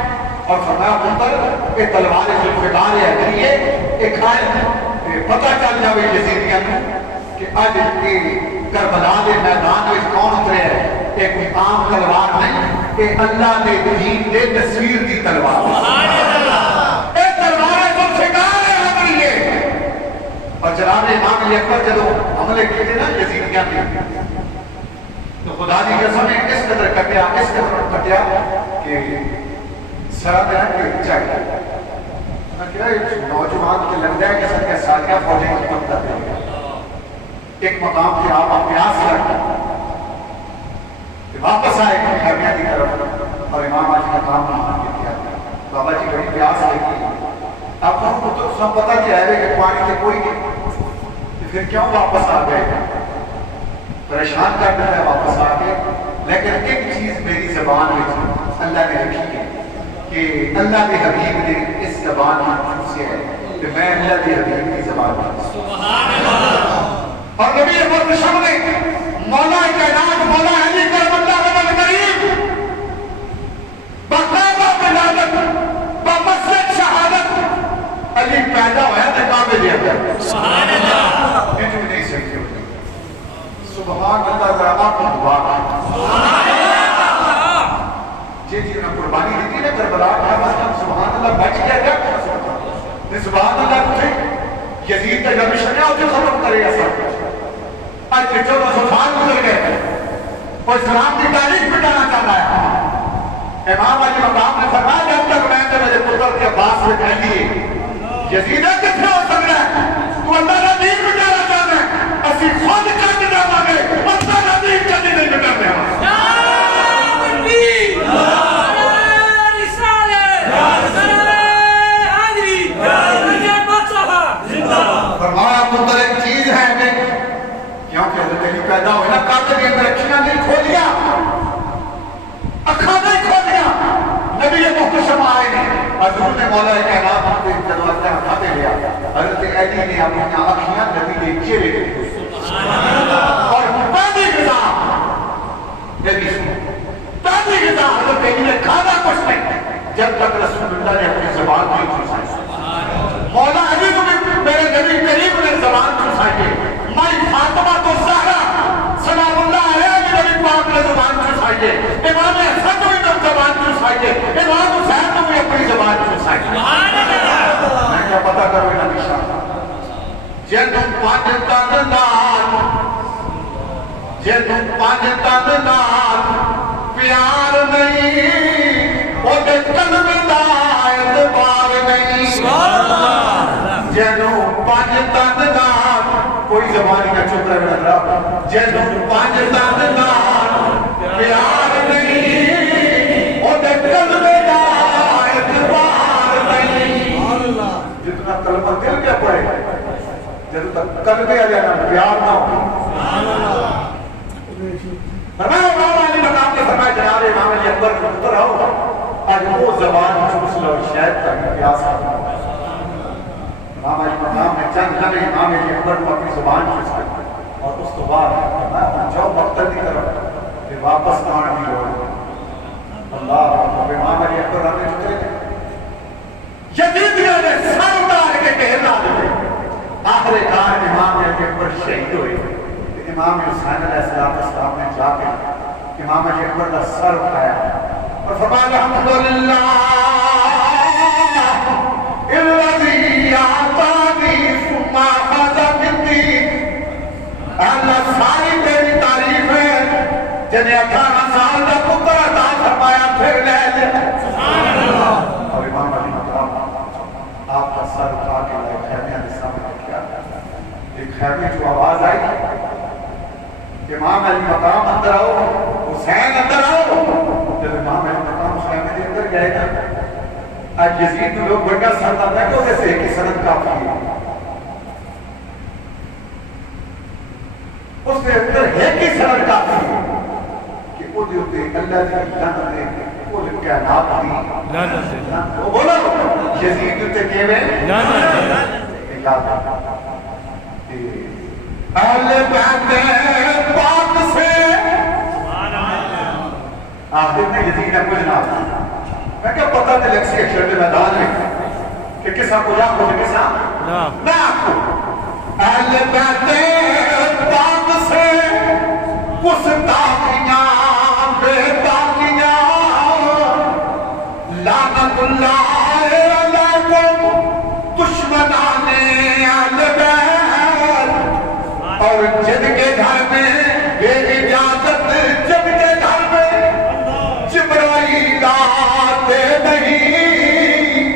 اور فرمایا پتر یہ تلوار ذوالفقار ہے ایک کھائے پتہ چل جاوے یزیدیاں کہ آج کی کربلا دے میدان میں کون اترے ہے ایک عام تلوار نہیں کہ اللہ نے دین دے تصویر دی تلوار اے تلوار ذوالفقار ہے ہماری یہ اور جناب امام علی اکبر جدو حملے کیے نا یزیدیاں نے تو خدا دی قسم ہے اس قدر کٹیا کہ سرا دینا کہ چاہیے میں کہا ایک نوجوان کے لگ جائے کہ سر کے ساتھیاں فوجیں کی مقتل دیں گے ایک مقام کے آپ پیاس لگتا واپس آئے خیمیہ کی طرف اور امام آج کا کام نہیں کیا بابا جی بڑی پیاس لگی آپ کو تو سب پتہ کیا ہے کہ پانی کے کوئی نہیں پھر کیوں واپس آ گئے پریشان کر دیتا ہے واپس آ کے لیکن ایک چیز میری زبان میں اللہ نے رکھی ہے کہ اللہ کے حبیب نے اس زبان کی خصوصیت ہے کہ میں اللہ کے حبیب کی زبان میں سبحان اللہ اور نبی محتشم نے مولا کائنات مولا علی کرم اللہ وجہ کریم باقاعدہ ولادت بمسجد شہادت علی پیدا ہوا تھا کعبے دے اندر سبحان اللہ یہ جو نہیں صحیح ہوتی سبحان اللہ ذرا آپ کو دعا سبحان اللہ جی جی نے قربانی دی تھی نا کربلا کا بس سبحان اللہ بچ گیا کیا سبحان اللہ مجھے یزید کا جب شریعہ اسے ختم کرے ایسا آج 1400 سال گزر گئے اور اسلام کی تاریخ مٹانا چاہتا ہے امام علی مقام نے فرمایا جب تک میں نے میرے پتر کے عباس سے کہہ دیے یزیدہ کتنے ہو سکتا ہے تو اللہ کا دین مٹانا چاہتا ہے اسی خود کٹ جانا گے اللہ کا دین کبھی نہیں مٹاتے ہیں فرمایا پتر ایک چیز ہے کہ کیونکہ حضرت علی پیدا ہوئے نا کعبے کے اندر اکھیاں نہیں کھولیا اکھاں نہیں کھولیا نبی محتشم آئے نے حضور نے مولا کائنات کے دروازے اٹھاتے لیا حضرت علی نے اپنی اکھیاں نبی کے چہرے پہ اور پہلی غذا نبی پہلی غذا حضرت علی نے کھانا کچھ نہیں جب تک رسول اللہ نے اپنی زبان نہیں چوسائی مولا علی کو بھی میرے نبی کریم نے زبان چوسائی مائی فاطمہ تو زہرا سلام اللہ علیہ نبی پاک نے زبان چوسائی امام حسن کو بھی زبان چوسائی امام حسین کو بھی اپنی زبان چوسائی میں کیا پتا کروں نبی شاہ جنو پانچ تن نال پیار نہیں وہ دے قلب دا اعتبار نہیں جنو پانچ تن نال کوئی زبانی کا چپ رہے نظرہ جنو پانچ تن نال پیار نہیں وہ دے قلب دا اعتبار نہیں جتنا کلمہ دل کیا پڑے جب تک قلبے آ جانا پیار نہ ہو فرمایا امام علی مقام نے فرمایا جناب امام علی اکبر کو پتر آؤ آج وہ زبان چوس لو شاید تک پیاس آتا امام علی مقام نے چند گھنے امام علی اکبر کو اپنی زبان چوس کر اور اس تو بعد جو مقتل کی طرف پھر واپس نہ آنے ہو اللہ امام علی اکبر آنے چکے تھے یزیدیوں نے سر اتار کے ڈھیرنا دیتے آخر کار امام علی اکبر شہید ہوئے امام حسین علیہ السلام نے جا کے امام علی اکبر کا سر اٹھایا اور فرمایا الحمدللہ الذی اعطانی ثم اخذ منی اللہ ساری تیری تعریف ہے جنہیں 18 سال کا پتر عطا فرمایا پھر لے لے سبحان اللہ اور امام علی مقام آپ کا سر اٹھا کے لائے خیمے کے سامنے کیا ایک خیمے جو آواز آئی امام علی مقام اندر آؤ حسین اندر آؤ جب امام علی مقام خیمے کے اندر گئے گا آج یزید لوگ بڑا سرد آتا ہے کہ اسے ایک ہی سند کافی ہے اس نے اندر ہے کہ سرڑ کا کہ وہ دیوتے اللہ کی لانت دے وہ لکھیا ناب دی وہ بولا یزید دیوتے کیوے لانت اہل بیت پاک سے آخر میں یزید نے کچھ نہ میں کیا پتہ تھے لیکسی ایک شرط میدان ہے کہ کسا کو یا کو کسا نہ کو اہل بیت پاک سے گستاخیاں بے باقیاں لعنت اللہ علیکم دشمنان اہل بیت اور جن کے گھر میں بے اجازت جن کے گھر میں جبرائیل آتے نہیں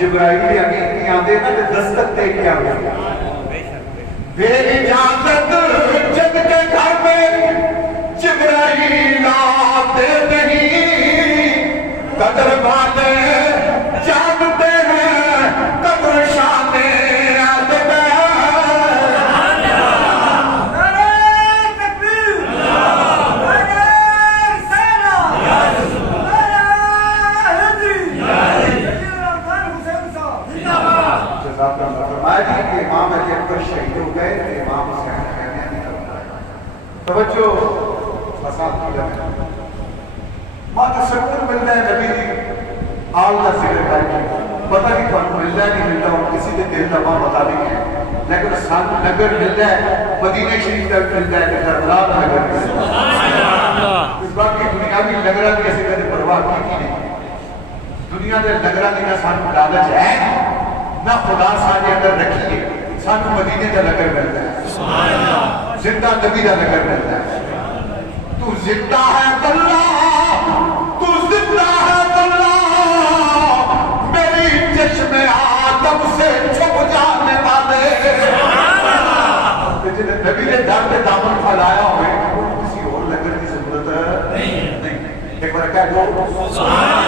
جبرائیل یقین آتے نا کہ دستک دے کے آتے بے اجازت جن کے گھر میں جبرائیل آتے نہیں قدر والے جانتے ہیں قدر شان اہل بیت نعرہ تکبیر نعرہ رسالہ نعرہ حیدری جزاک اللہ فرمایا جی کہ امام علی اکبر شہید ہو گئے تو امام حسین خیمہ نہیں کرتا ہے توجہ فساد کی جائے ماں تصور ملتا ہے نبی دی آل کا ذکر کر کے پتہ نہیں تو ملتا نہیں ملتا اور کسی کے دل کا ماں بتا نہیں ہے لیکن سان نگر ملتا ہے مدینہ شریف تک ملتا ہے کہ کربلا نگر ملتا ہے اس بات کی دنیا کی نگرہ کی ایسے کہتے پرواہ کی نہیں دنیا دے نگرہ کی نہ سان لالچ ہے نہ خدا سانے اندر رکھیے سانو مدینے کا لگر ملتا ہے زندہ نبی کا لگر ملتا ہے تو زندہ ہے اللہ تو زندہ ہے اللہ میری چشم آدم سے چھپ جانے والے جنہیں نبی نے در پہ دامن پھیلایا ہوئے کسی اور لگر کی ضرورت نہیں ایک بار کہہ دو سبحان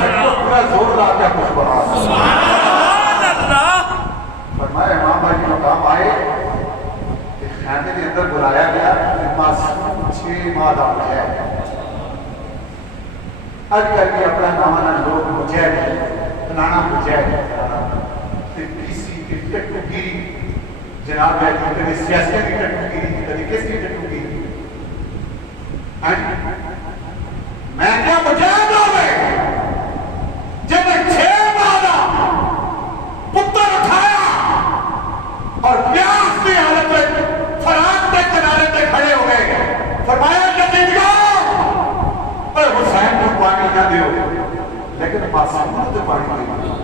اللہ پورا زور لا کے کچھ بڑھا فرمایا امام بھائی مقام آئے کہ خیمے کے اندر بلایا گیا معصوم 6 ماہ دا ہے اج کر کے اپنا نامانا لوگ مجاہد بنانا مجاہد کسی کی ٹٹو گیری جناب ہے کبھی سیاسی کی ٹٹو گیری کبھی کس کی ٹٹو گیری میں کیا مجاہد ہو گئے جب 6 ماہ دا پتر اٹھایا اور پیاس کی حالت میں فرات کے کنارے پہ کھڑے ہو گئے فرمایا یزید کو اے حسین کو پانی نہ دیو لیکن معصوموں کو پانی نہیں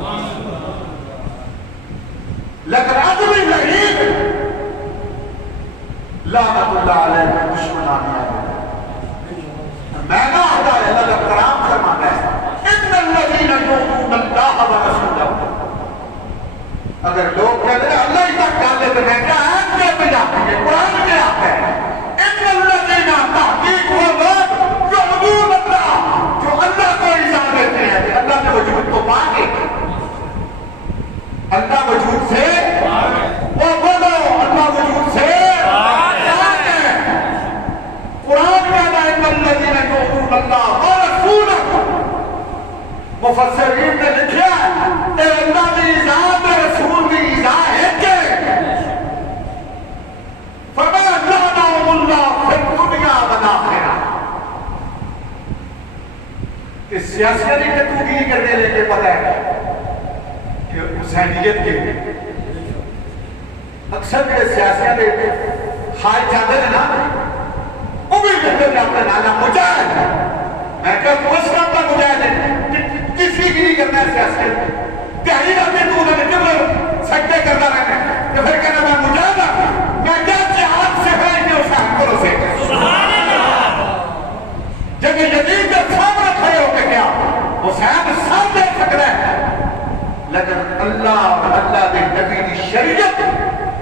لیکن عدمی لہیب لعنت اللہ علیہ دشمنان میں نہ آتا ہے اللہ کرام فرماتا ہے ان الذین یؤذون اللہ ورسولہ اگر لوگ کہتے ہیں اللہ ہی تک ڈالے تو میں کیا آیت کے پہ جاتے ہیں قرآن کے آتے ہیں ان الذین تحقیق وہ لوگ یعبدون اللہ جو اللہ کو ایزا دیتے ہیں کہ اللہ نے وجود کو پاکے اللہ وجود سے وہ بولو اللہ وجود سے پاکے قرآن کے آتا ہے ان الذین یعبدون اللہ ورسولہ مفسرین نے لکھا اے اللہ کی ایزاد رسول کی ایزاد ہے کہ فَمَا لَعْنَهُمُ اللَّهُ فِي الدُّنْيَا وَالْآخِرَةِ کہ سیاسیت کی ٹٹوگیری کرنے لے کے پتہ ہے کہ حسینیت کے اکثر میرے سیاسیت کے خواہد چاہتے ہیں نا وہ بھی کہتے ہیں اپنا نانا مجاہد میں کہا تو اس کا اپنا مجاہد ہے کسی کی نہیں کرنا ہے سیاست تحریر آتے تو انہوں نے جب سجدے کرتا رہنے کہ پھر کہنا میں مجاہدہ میں کیا جہاد سے ہے کہ اسے حکمروں سے جب یزید کے سامنے کھڑے ہو کے کیا حسین سامنے سکتا ہے لیکن اللہ اور اللہ کے نبی کی شریعت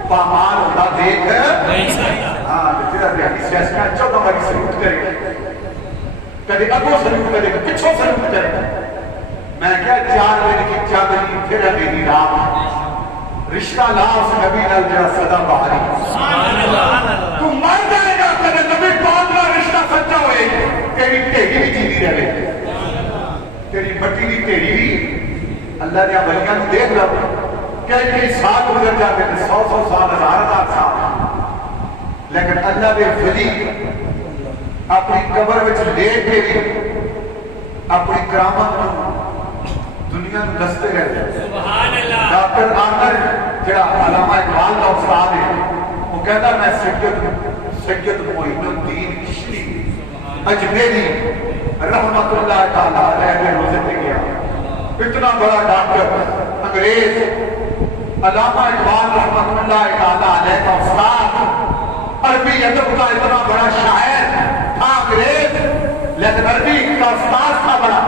پامان ہوتا دیکھ ہاں پھر ابھی سیاست کا 14 باری سلوٹ کرے کدے اگو سلوٹ کرے پچھو سلوٹ کرے میں کیا 4 دن کی چادری پھر میری رات رشتہ لا اس نبی نال جڑا صدا بہاری ڈھیری بھی اللہ نے ولیاں دیکھ لو کئی سال گزر جاتے ہیں 100 سال 1000 سال لیکن اللہ دے ولی اپنی قبر وچ لیٹ کے بھی اپنی کرامت دنیا کو دستے رہتے سبحان اللہ ڈاکٹر آمر جڑا علامہ اقبال کا استاد ہے وہ کہتا میں سید معین الدین چشتی اجمیری رحمت اللہ تعالیٰ علیہ کے روزے پہ گیا اتنا بڑا ڈاکٹر انگریز علامہ اقبال رحمت اللہ تعالیٰ علیہ کا استاد عربی ادب کا اتنا بڑا شاعر تھا انگریز لیکن عربی کا استاد تھا بڑا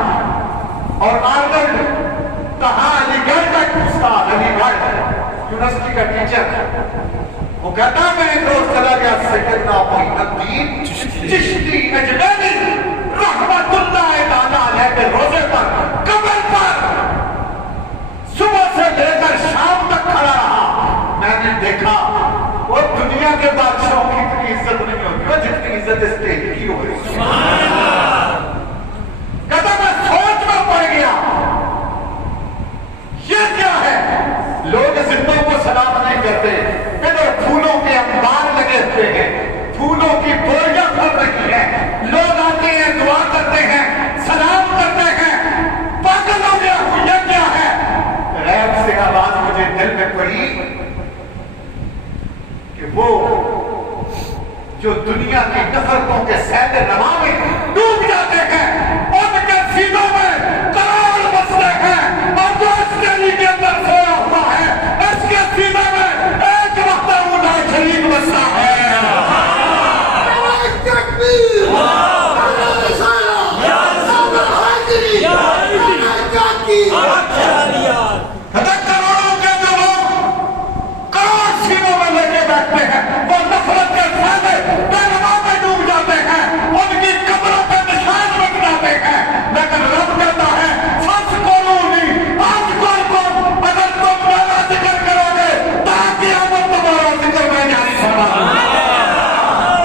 اور آرگن کہاں علی گڑھ کا استاد علی گڑھ یونیورسٹی کا ٹیچر وہ کہتا میں ایک روز چلا گیا سیدنا معین الدین چشتی اجمیری رحمت اللہ تعالیٰ علیہ کے روزے پر قبر پر صبح سے لے کر شام تک کھڑا رہا میں نے دیکھا وہ دنیا کے بادشاہوں کی اتنی عزت نہیں ہوتی وہ جتنی عزت اس کے کی ہو رہی کہتا میں سوچ میں پڑ گیا یہ کیا ہے لوگ زندوں کو سلام نہیں کرتے ادھر پھولوں کے انبار لگے ہوئے ہیں پھولوں کی بوریاں کھل رہی ہیں لوگ آتے ہیں دعا کرتے ہیں سلام کرتے ہیں پاگل ہو گیا یہ کیا ہے غیب سے آواز مجھے دل میں پڑی کہ وہ جو دنیا کی نفرتوں کے سیل نما میں ڈوب جاتے ہیں ان کے سینوں میں کروڑ بستے ہیں اور جو اس کے لیے کے اندر سویا ہوا ہے اس کے سینے میں ایک وقت اونھا شریک بستا ہے کروڑوں کے جو لوگ کروڑ سینوں میں لے کے بیٹھتے ہیں وہ نفرت کے سینے بینما میں ڈوب جاتے ہیں ان کی قبروں پہ نشان رکھ جاتے ہیں لیکن رب کہتا ہے سچ قولونی آج کل کون اگر تم میرا ذکر کرو گے تاکہ آمد تمہارا ذکر میں جاری سنا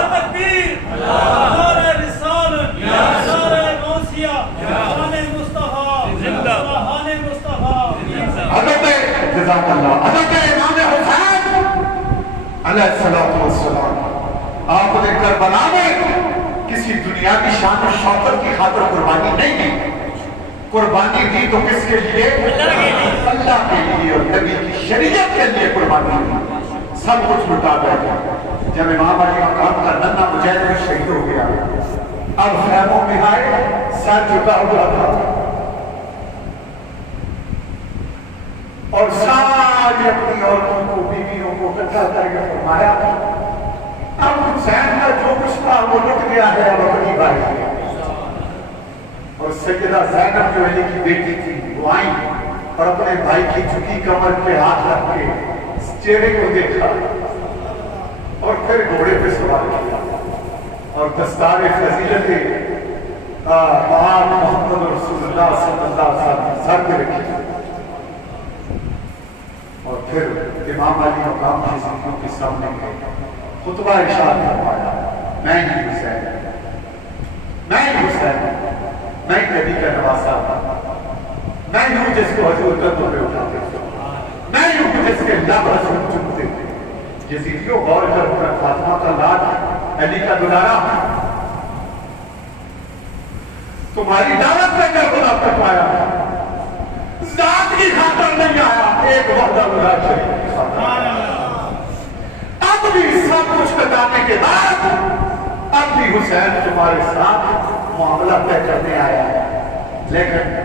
تکبیر نعرہ رسالت نعرہ غوثیہ شان مصطفیٰ سبحان مصطفیٰ حضرت جزاک اللہ حضرت امام حسین علیہ السلام آپ نے کربلا میں کسی دنیا کی شان و شوکت کی خاطر قربانی نہیں دی قربانی دی تو کس کے لیے اللہ کے لیے اور نبی کی شریعت کے لیے قربانی دی سب کچھ لٹا بیٹھے جب امام علی مقام کا ننھا مجاہد میں شہید ہو گیا اب خیموں میں آئے سر جھکا ہوا تھا اور ساری اپنی عورتوں کو بیویوں کو اکٹھا کر کے فرمایا اب حسین کا جو کچھ تھا وہ لٹ گیا ہے اب اپنی باری اور سیدہ زینب جو علی کی بیٹی تھی وہ آئیں اور اپنے بھائی کی جھکی کمر پہ ہاتھ رکھ کے چہرے کو دیکھا اور پھر گھوڑے پہ سوار کیا اور دستار فضیلت محمد رسول اللہ صلی اللہ علیہ وسلم سر پہ رکھی اور پھر امام علی مقام کی زندگیوں کے سامنے گئے خطبہ ارشاد فرمایا میں ہی حسین میں نبی کا نواسا میں ہوں جس کو حضور قدموں پہ اٹھاتے تھے میں ہوں جس کے لب حضور چکتے تھے یزیدیوں غور کر اپنا فاطمہ کا لاد علی کا دلارا تمہاری دعوت میں کر خدا تک پایا ذات کی خاطر نہیں آیا ایک وحدہ اللہ شریف کی خاطر اب بھی سب کچھ بتانے کے بعد اب بھی حسین تمہارے ساتھ معاملہ طے کرنے آیا ہے لیکن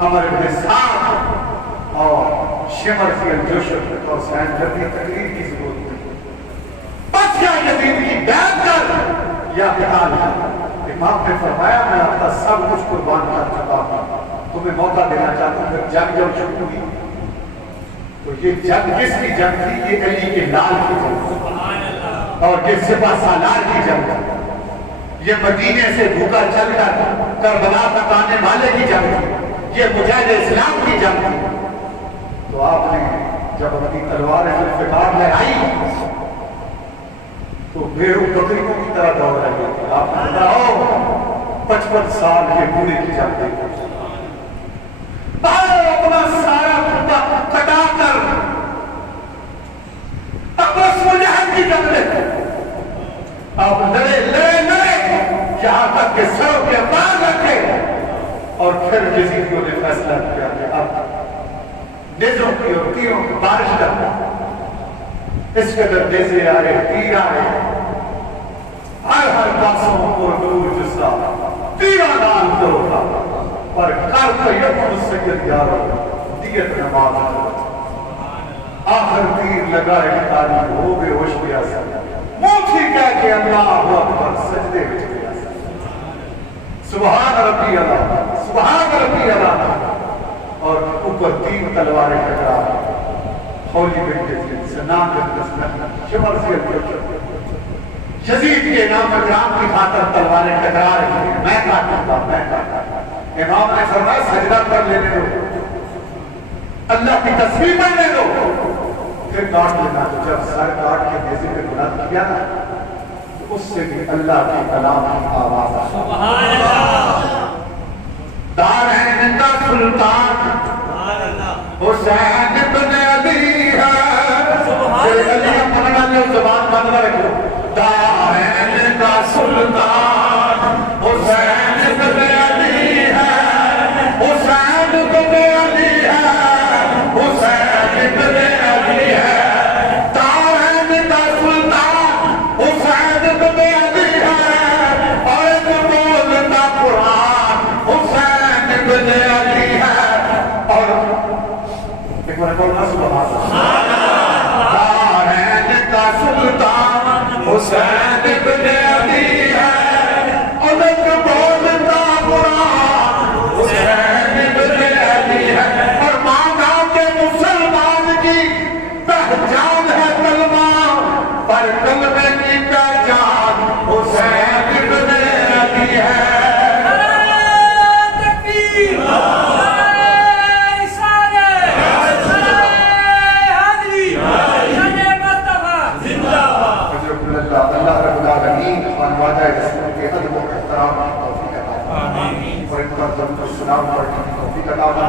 امر ابن سعد اور شمر فی الجشر اور حسین جبی تقریر کی ضرورت ہے بس کیا یزید کی بیعت کر یا قتال ہے امام نے فرمایا میں اپنا سب کچھ قربان کر چکا ہوں تمہیں موقع دینا چاہتا ہوں جنگ جب شروع ہوئی تو یہ جنگ کس کی جنگ تھی یہ علی کے لال کی جنگ اور یہ سپہ سالار کی جنگ تھی یہ مدینے سے بھوکا چل کر کربلا تک آنے والے کی جنگ تھی یہ مجاہد اسلام کی جنگ تھی تو آپ نے جب اپنی تلوار ذوالفقار لہرائی تو بھیڑوں بکریوں کی طرح دوڑ رہی تھی آپ نے بتاؤ 55 سال کے بوڑھے کی جنگ تھی اپنا سارا خطہ کٹا کر ابو سجاد کی جنگ لے اب لڑے یہاں تک کہ سروں کے پار رکھے اور پھر یزید کو نے فیصلہ کیا کہ اب نیزوں کی اور تیروں کی بارش کرنا اس قدر نیزے آ رہے تیر آ رہے ہر پاسوں کو نور جسا تیرہ دان کرو پر کر تیب مسجد یارو دیت نماز آخر تیر لگائے تاریخ ہو بے ہوش گیا سا موٹھی کہہ کے اللہ اکبر سجدے میں گیا سا سبحان ربی اللہ سبحان ربی اللہ اور اوپر تین تلواریں ٹکرا ہولی بن کے سنان بن دسنا شمر سے یزید کے نام اکرام کی خاطر تلواریں ٹکرا رہی ہیں میں کاٹوں گا میں کاٹوں گا امام نے فرمایا سجدہ کر لینے دو اللہ کی تسبیح پڑھنے دو پھر کاٹ لینا جب سر کاٹ کے نیزے پہ بلند کیا نا تو اس سے بھی اللہ کی کلام کی آواز آئی سبحان اللہ دارین کا سلطان حسین بن علی ہے سبحان اللہ پڑھنا جو زبان بند رکھو دارین کا سلطان حسین بن علی ہے حسین بن علی ہے حسین بن علی ہے دارین کا سلطان حسین بن علی ہے اور ایک بولتا قرآن حسین بن علی ہے اور ایک بار بولنا سبحان اللہ دارین کا سلطان حسین بن علی ہے اور ایک بولتا قرآن حسین بن علی ہے اور مانا کہ مسلمان کی پہچان ہے کلمہ پر کلمے کی پہچان حسین بن علی ہے اللہ رب العالمین خانوادہ رسول کے ادب و احترام کی توفیق عطا فرمائے اور ان پر ضرور السلام پڑھنے کی توفیق عطا فرمائے